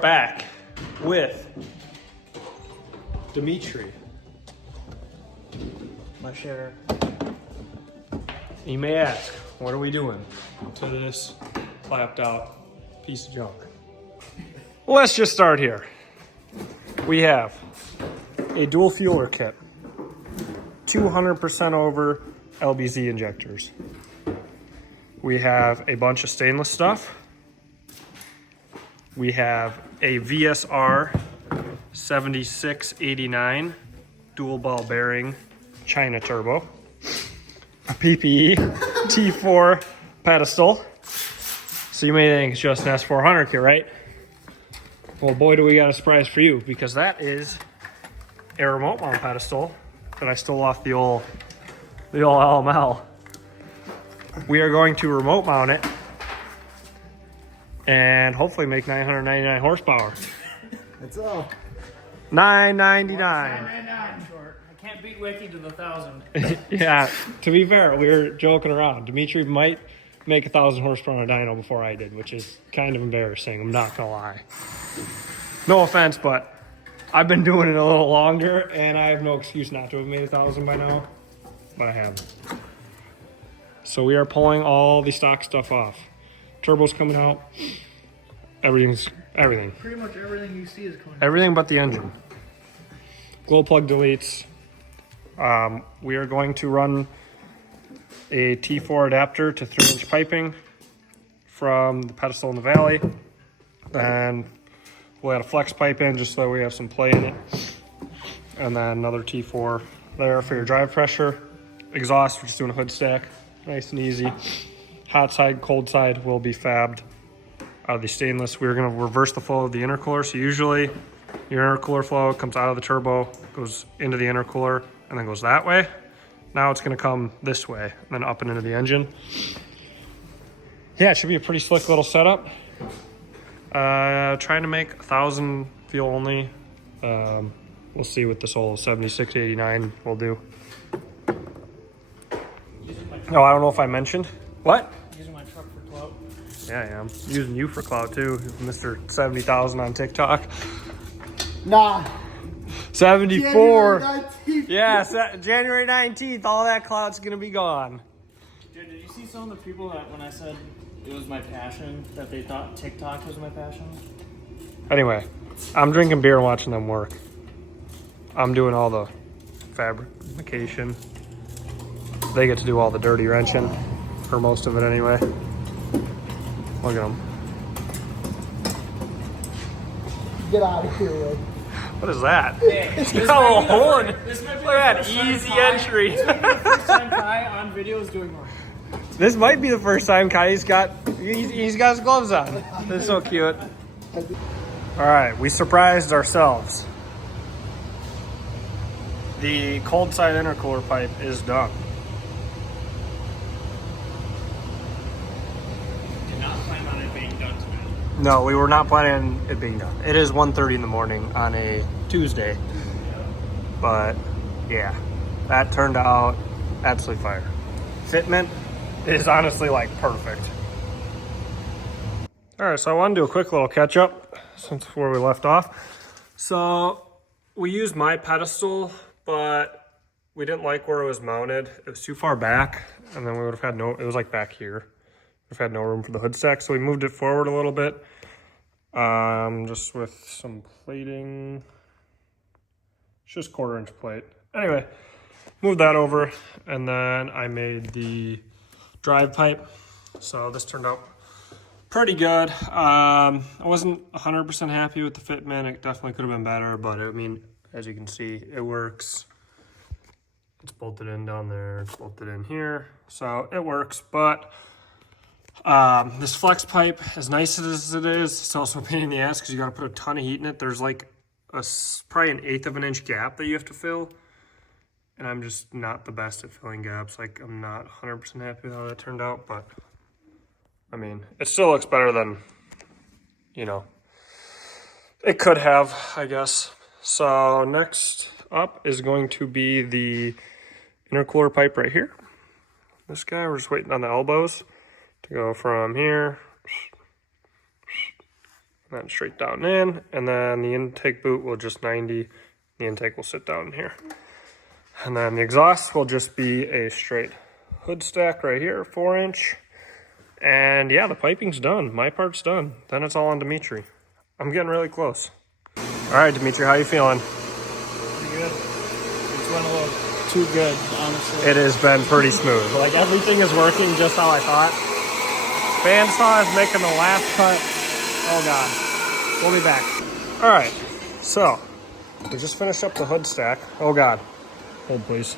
back with Dmitri. My share. You may ask, what are we doing to this clapped out piece of junk? Let's just start here. We have a dual fueler kit, 200% over LBZ injectors. We have a bunch of stainless stuff. We have a VSR 7689 dual ball bearing China turbo, a PPE T4 pedestal. So you may think it's just an S400 kit, right? Well, boy, do we got a surprise for you, because that is a remote mount pedestal that I stole off the old LML. We are going to remote mount it and hopefully make 999 horsepower. That's all. 999. 999 short. I can't beat Wiki to the 1,000. Yeah, to be fair, we were joking around. Dmitri might make 1,000 horsepower on a dyno before I did, which is kind of embarrassing. I'm not gonna lie. No offense, but I've been doing it a little longer, and I have no excuse not to have made 1,000 by now, but I haven't. So we are pulling all the stock stuff off. Turbo's coming out. Everything. Pretty much everything you see is coming out. Everything but the engine. Glow plug deletes. We are going to run a T4 adapter to 3-inch piping from the pedestal in the valley. Then we'll add a flex pipe in just so that we have some play in it. And then another T4 there for your drive pressure. Exhaust, we're just doing a hood stack. Nice and easy. Hot side, cold side will be fabbed out of the stainless. We're going to reverse the flow of the intercooler. So usually your intercooler flow comes out of the turbo, goes into the intercooler, and then goes that way. Now it's going to come this way, and then up and into the engine. Yeah, it should be a pretty slick little setup. Trying to make 1,000 fuel only. We'll see what this whole 7689 will do. Oh, I don't know if I mentioned. What? Using my truck for clout. Yeah, I am. Using you for clout too, Mr. 70,000 on TikTok. Nah. 74. January 19th. Yeah, January 19th, all that clout's gonna be gone. Dude, did you see some of the people that when I said it was my passion, that they thought TikTok was my passion? Anyway, I'm drinking beer and watching them work. I'm doing all the fabrication. They get to do all the dirty wrenching, or most of it anyway. Look at them. Get out of here, Ray. What is that? Hey, It's got a little hole in it. This might be Look at that, the first time easy Kai- entry. This might be the first time Kai on video is doing work. This might be the first time Kai's got he's got his gloves on. That's so cute. All right, we surprised ourselves. The cold side intercooler pipe is done. Did not plan on it being done tonight. No, we were not planning on it being done. It is 1:30 in the morning on a Tuesday. But yeah, that turned out absolutely fire. Fitment is honestly like perfect. All right, so I want to do a quick little catch up since where we left off. So we used my pedestal, but we didn't like where it was mounted. It was too far back, and then we would have had it was like back here. We've had no room for the hood stack, so we moved it forward a little bit. Just with some plating. It's just 1/4-inch plate. Anyway, moved that over, and then I made the drive pipe. So this turned out pretty good. I wasn't 100% happy with the fitment. It definitely could have been better, but I mean, as you can see, it works. It's bolted in down there, it's bolted in here. So it works, but this flex pipe, as nice as it is, it's also a pain in the ass because you got to put a ton of heat in it. There's like probably an 1/8 of an inch gap that you have to fill. And I'm just not the best at filling gaps. Like, I'm not 100% happy with how that turned out, but I mean, it still looks better than, you know, it could have, I guess. So next up is going to be the intercooler pipe right here. This guy, we're just waiting on the elbows to go from here and then straight down in, and then the intake boot will just 90. The intake will sit down here. And then the exhaust will just be a straight hood stack right here, 4-inch. And yeah, the piping's done. My part's done. Then it's all on Dmitri. I'm getting really close. All right, Dmitri, how you feeling? Pretty good. It's went a little too good, honestly. It has been pretty smooth. Like everything is working just how I thought. Bandsaw is making the last cut. Oh God, we'll be back. All right, so we just finished up the hood stack. Oh God, hold please.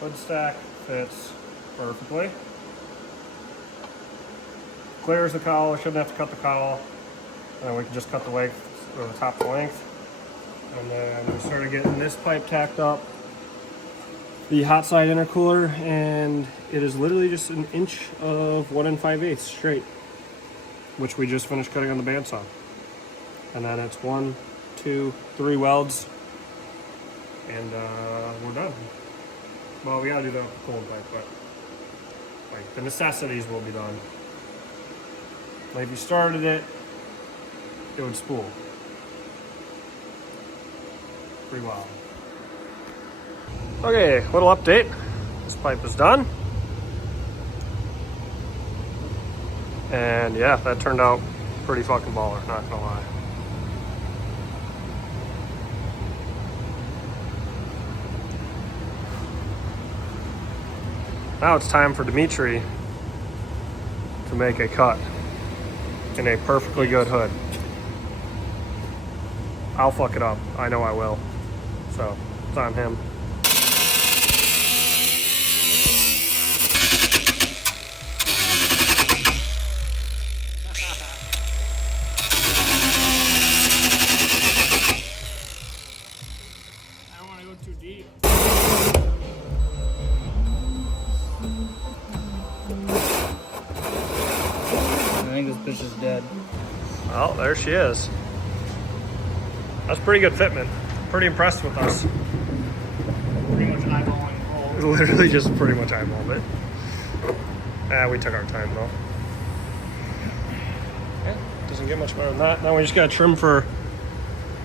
Hood stack fits perfectly. Clears the cowl, shouldn't have to cut the cowl. And then we can just cut the length, or the top length. And then we started getting this pipe tacked up. The hot side intercooler, and it is literally just an inch of 1 5/8 straight, which we just finished cutting on the bandsaw. And then it's 1, 2, 3 welds, and we're done. Well, we gotta do the cold pipe, but like the necessities will be done. Like if you started it, it would spool. Pretty wild. Okay, little update. This pipe is done. And yeah, that turned out pretty fucking baller, not gonna lie. Now it's time for Dmitri to make a cut in a perfectly good hood. I'll fuck it up. I know I will. So, it's on him. I don't want to go too deep. I think this bitch is dead. Oh, there she is. That's pretty good fitment. Pretty impressed with us. Pretty much eyeballing the hole. Literally just pretty much eyeballed it. We took our time though. Yeah, doesn't get much better than that. Now we just got to trim for,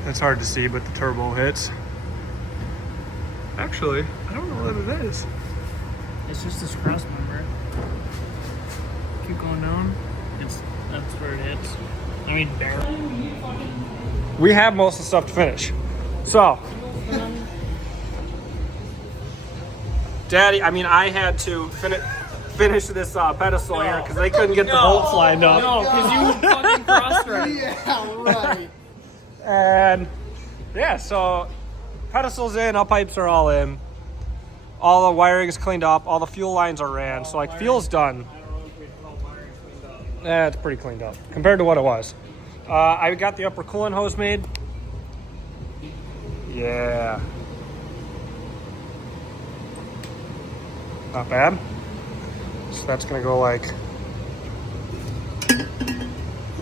it's hard to see, but the turbo hits. Actually, I don't know what it is. It's just this cross member. Keep going down. That's where it hits. I mean, barely. We have most of the stuff to finish. So, Daddy, I mean, I had to finish this pedestal here because they couldn't get the bolts lined up. No, because you fucking crossed right. Yeah, right. And yeah, so pedestals in, all pipes are all in. All the wiring is cleaned up. All the fuel lines are ran. So like fuel's done. I don't know if we call wiring cleaned up. Yeah, it's pretty cleaned up compared to what it was. I got the upper coolant hose made. Yeah. Not bad. So that's gonna go like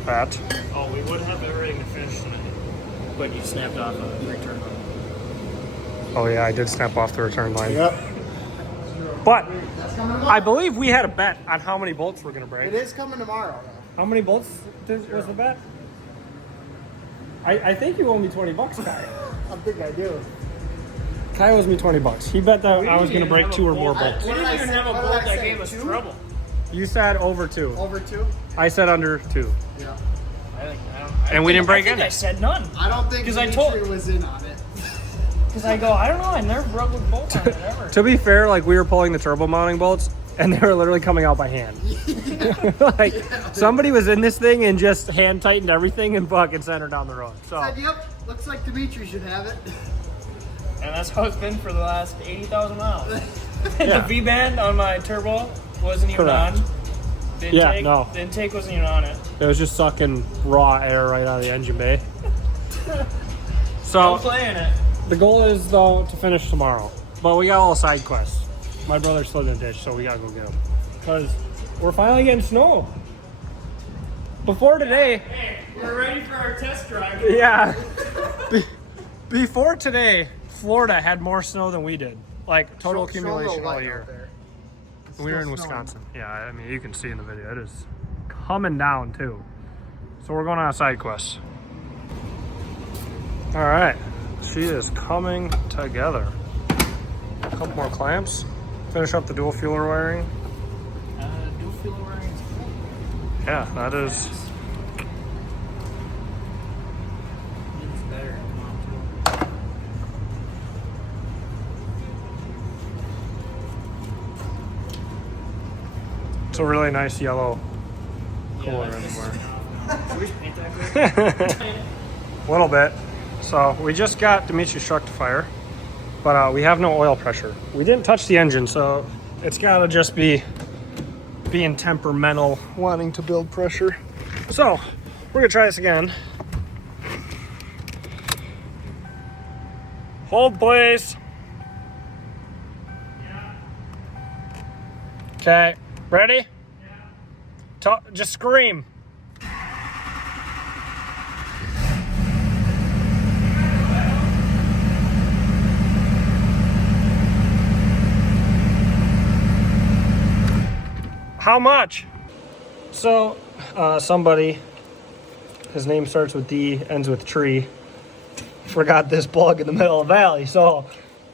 that. Oh, we would have everything to finish tonight. But you snapped off a return line. Oh yeah, I did snap off the return line. Yep. But I believe we had a bet on how many bolts we're gonna break. It is coming tomorrow, though. How many bolts was the bet? I think you owe me $20, Kai. I think I do. Kai owes me $20. He bet that I was gonna break 2 or more bolts. We didn't even have a What did bolt I that say, gave us 2? trouble. You said over 2. Over 2? I said under 2. Yeah. And we didn't break any. I said none. I don't think 'Cause I Dmitri told- was in on it. Because I go, I don't know, I never broke a bolt on it ever. To be fair, like we were pulling the turbo mounting bolts and they were literally coming out by hand. Like somebody was in this thing and just hand tightened everything and fucking sent her down the road. So Said, yep, looks like Dmitri should have it. And that's how it's been for the last 80,000 miles. Yeah. The V-band on my turbo wasn't even Correct. on. The Yeah, intake, no. The intake wasn't even on it. it was just sucking raw air right out of the engine bay. I'm So playing it. the goal is though to finish tomorrow, but we got a little side quest. My brother slid in the ditch, so we gotta go get him because we're finally getting snow. Before today, Hey, we're ready for our test drive. yeah. Before today, Florida had more snow than we did. Like total accumulation all year. We were in Wisconsin. Yeah, I mean you can see in the video it is humming down too. So we're going on a side quest. All right, she is coming together. A couple more clamps. Finish up the dual fueler wiring. Dual fuel wiring is cool. Yeah, that is. It's better. It's a really nice yellow cooler Yeah, anywhere. Should we paint that quick? A little bit. So we just got Dmitri's truck to fire, but we have no oil pressure. We didn't touch the engine, so it's gotta just be being temperamental, wanting to build pressure. So we're gonna try this again. Hold, please. Okay, ready? Just scream. How much? So, somebody, his name starts with D, ends with tree, forgot this plug in the middle of the valley. So,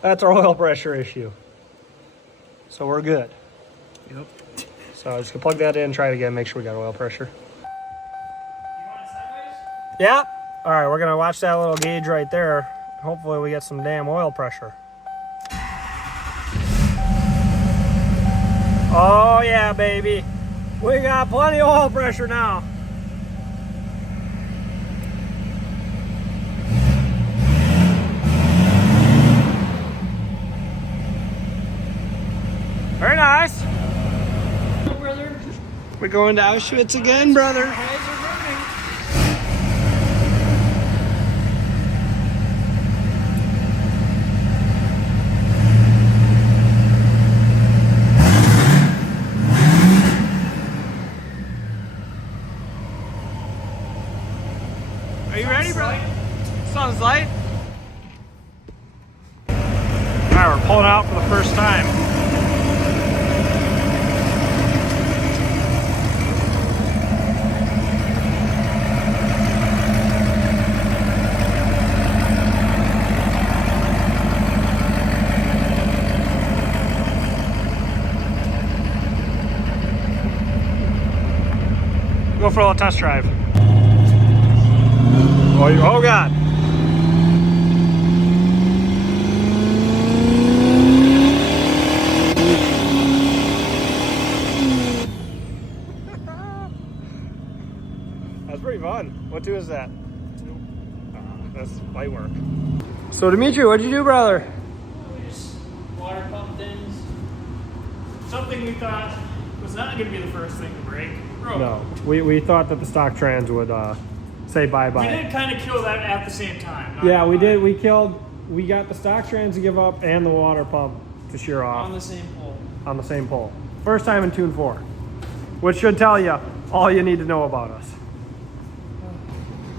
that's our oil pressure issue. So, we're good. Yep. So, just gonna plug that in, try it again, make sure we got oil pressure. You want it sideways? Yeah. All right, we're gonna watch that little gauge right there. Hopefully, we get some damn oil pressure. Oh yeah, baby. We got plenty of oil pressure now. Very nice. Brother. We're going to Auschwitz again, brother. Guys are running. Are you ready, brother? Sun's light. All right, we're pulling out for the first time. Go for a little test drive. Oh God. That's pretty fun. What two is that? That's light work. So Dmitri, what'd you do, brother? We just water pump things. Something we thought was not going to be the first thing to break. Broke. No, we thought that the stock trans would say bye-bye. We did kind of kill that at the same time. not Yeah, gonna we lie. did. We got the stock trans to give up and the water pump to shear off On the same pole. on the same pole. First time in Tune 4, which should tell you all you need to know about us.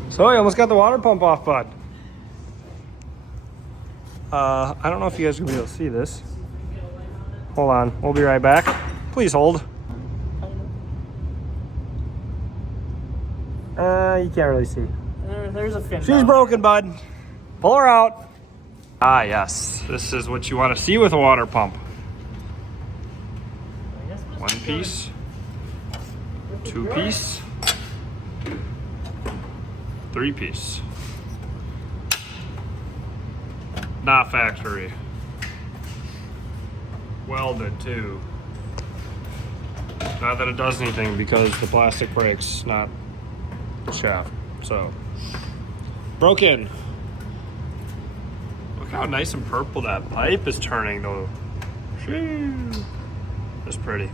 So you almost got the water pump off, bud. I don't know if you guys are gonna be able to see this. Hold on, we'll be right back. Please hold. You can't really see. There's a fin. She's down broken, bud. Pull her out. Ah, yes. This is what you want to see with a water pump. there. I guess it must One be good. piece, two piece, three piece. Not factory. Welded too. Not that it does anything because the plastic breaks, not the shaft. So, broken. Look how nice and purple that pipe is turning though. Shoo. That's pretty.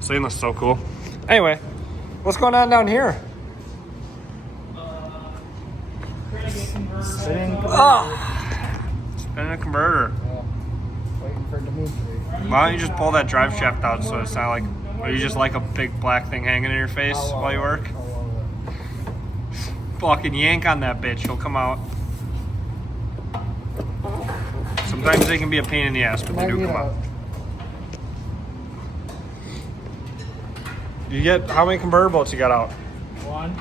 Stainless, so cool. Anyway, what's going on down here? Trying to get converter. Spinning a converter. Waiting for Dmitri. Why don't you just pull that drive shaft out so it's not like, or you just like a big black thing hanging in your face while you work? Fucking yank on that bitch, he'll come out. Sometimes they can be a pain in the ass, but they do come out. You get, how many converter bolts you got out? One.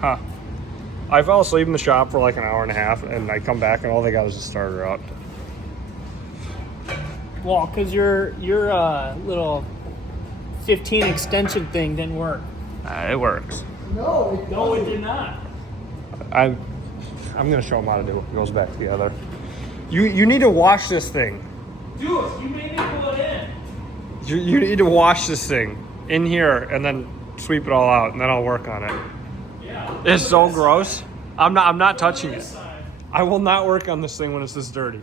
Huh. I fell asleep in the shop for like an hour and a half, and I come back and all they got is a starter out. Well, because your little 15 extension thing didn't work. It works. No, No, it did not. I'm gonna show them how to do it. It goes back together. You need to wash this thing. Dude, you made me pull it in. You need to wash this thing in here and then sweep it all out, and then I'll work on it. Yeah. It's so gross. I'm not touching This it. side. I will not work on this thing when it's this dirty.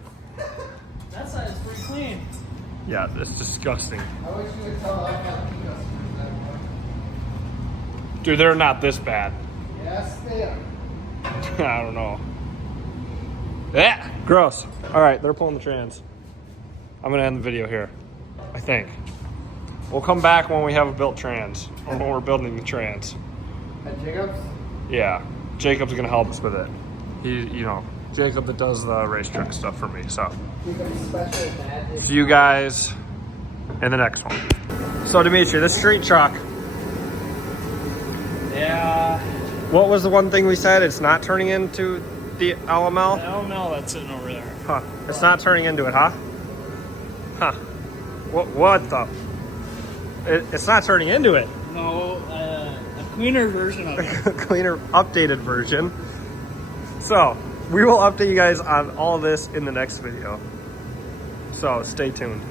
That side is pretty clean. Yeah, it's disgusting. I wish you would tell I have customers that much. Dude, they're not this bad. Yes, they are. I don't know. Yeah, gross. All right, they're pulling the trans. I'm gonna end the video here, I think. We'll come back when we have a built trans, or when we're building the trans. At Jacobs? Yeah, Jacob's gonna help us with it. Jacob that does the racetrack stuff for me. So, Jacob's special magic. see you guys in the next one. So, Dmitri, this street chalk. Yeah. What was the one thing we said? It's not turning into the LML? LML that's sitting over there. Huh. It's not turning into it, huh? Huh. What the? It's not turning into it. No, a cleaner version of it. Cleaner, updated version. So, we will update you guys on all this in the next video. So, stay tuned.